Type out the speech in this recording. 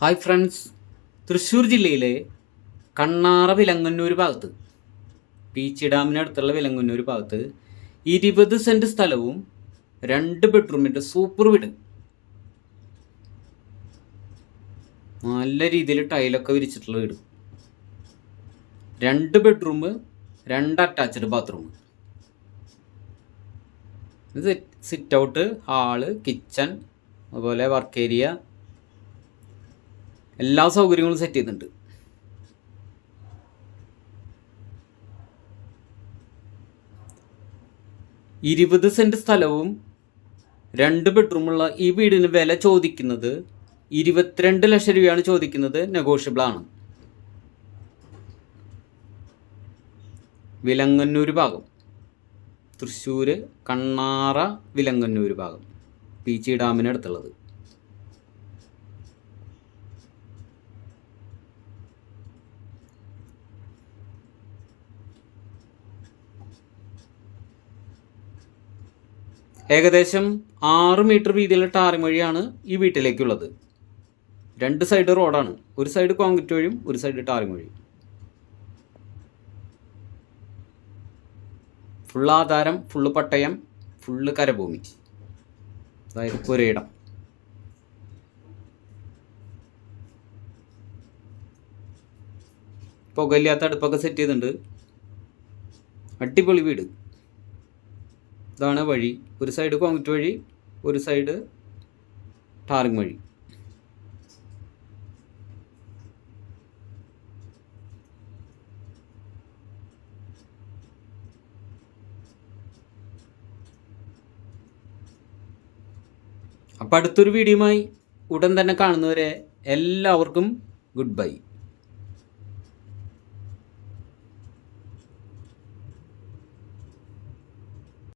Hi friends. Thrissur ജില്ലയിലെ കണ്ണാറ വിലങ്ങന്നൂർ ഭാഗത്ത് പീച്ചി ഡാമിനടുത്തുള്ള വിലങ്ങന്നൂർ ഭാഗത്ത് ഇരുപത് സെന്റ് സ്ഥലവും രണ്ട് ബെഡ്റൂമിന്റെ സൂപ്പർ വീട്. നല്ല രീതിയിൽ ടൈലൊക്കെ വിരിച്ചിട്ടുള്ള വീട്. രണ്ട് ബെഡ്റൂം രണ്ട് attached bathroom sit out hall kitchen അതുപോലെ വർക്ക് ഏരിയ എല്ലാ സൗകര്യങ്ങളും സെറ്റ് ചെയ്തിട്ടുണ്ട്. ഇരുപത് സെന്റ് സ്ഥലവും രണ്ട് ബെഡ്റൂമുള്ള ഈ വീടിന് വില ചോദിക്കുന്നത് ഇരുപത്തിരണ്ട് ലക്ഷം രൂപയാണ് ചോദിക്കുന്നത് നെഗോഷ്യബിൾ ആണ്. വിലങ്ങന്നൂർ ഭാഗം. തൃശ്ശൂർ കണ്ണാറ വിലങ്ങന്നൂർ ഭാഗം. പീച്ചി ഡാമിനടുത്തുള്ളത്. ഏകദേശം ആറ് മീറ്റർ വീതിയിലുള്ള ടാറിംഗ് വഴിയാണ് ഈ വീട്ടിലേക്കുള്ളത്. രണ്ട് സൈഡ് റോഡാണ് ഒരു സൈഡ് കോൺക്രീറ്റ് വഴിയും ഒരു സൈഡ് ടാറിംഗ് വഴിയും. ഫുൾ ആധാരം ഫുള്ള് പട്ടയം ഫുള്ള് കരഭൂമി. അതായത് പുരയിടം പുകയില്ലാത്ത അടുപ്പൊക്കെ സെറ്റ് ചെയ്തിട്ടുണ്ട്. അടിപൊളി വീട്. ഇതാണ് വഴി. ഒരു സൈഡ് കോൺക്രീറ്റ് വഴി ഒരു സൈഡ് ടാറിങ് വഴി. അപ്പോൾ അടുത്തൊരു വീഡിയോയുമായി ഉടൻ തന്നെ കാണുന്നവരെ എല്ലാവർക്കും ഗുഡ് ബൈ